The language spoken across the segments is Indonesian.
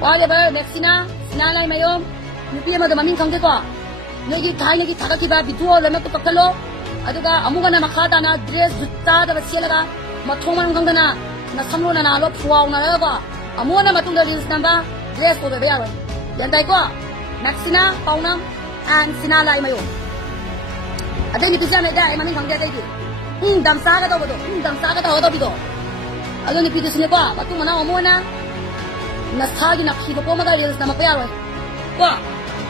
whatever Mexina, Sinala Mayom, Nupiama the Mamin Kangeko, Nagi Tai Nagi Takakiba, Bitua, Lamaka Pakalo, Aduga, Amugana Makatana, dress, Juta, the Sielaga, Matoman Gangana, Nasamuna, Lop Fuau Narava, Amuna Matunda is number, dress for the Baron. Yantaiko, Maxina, Paunam, and Sinala Mayom. I think it is a Mamin Kangaki. Dam Saga over Dam Saga Odobido. I don't repeat this in the bar, but Tumana Mona. Nasagi na Kipoma is Namapero.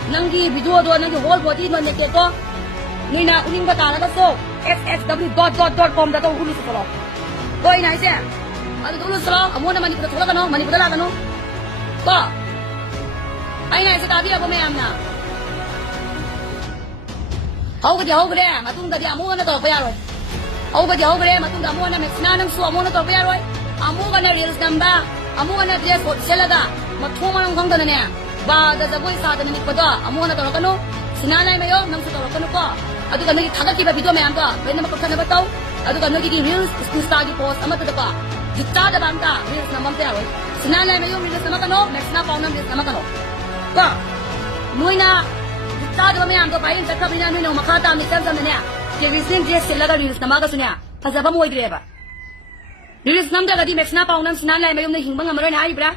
Nangi, Bidu, Nangi, whole body, no Nekeko, Nina, Unimbata, so SSW.com that all is follow. Going, I said, I don't know, I want to manipulate Manipulano. I know the idea of me now. How the over there, Matunda, the Amona of Barrow. Over the over there, Matunda Mona, Mexanam, so Amona of Barrow. Amugana is number. Amugana dress for Selaga, Matoma and Gongana, but the voice out and Nipada, Amona Torocano, Sinana Mayo, Namsutorocanuka, I do the Takaki Bidomanda, when the Macanabato, I do the Nuggy Hills, to start the post, Amatapa, Jutta Banda, Hills Namantero, Sinana Mayo, Mills Namacano, Mexna Poundam is Namacano. Nuina, Jutta Mamma, by Sakabina, Makata, Mr. Zamania, there is things just Selaga is Namakasuna, as a Bamu Greba. There is number that he makes snap on Sinana, Mayum, the Himbanga Marina Ibra.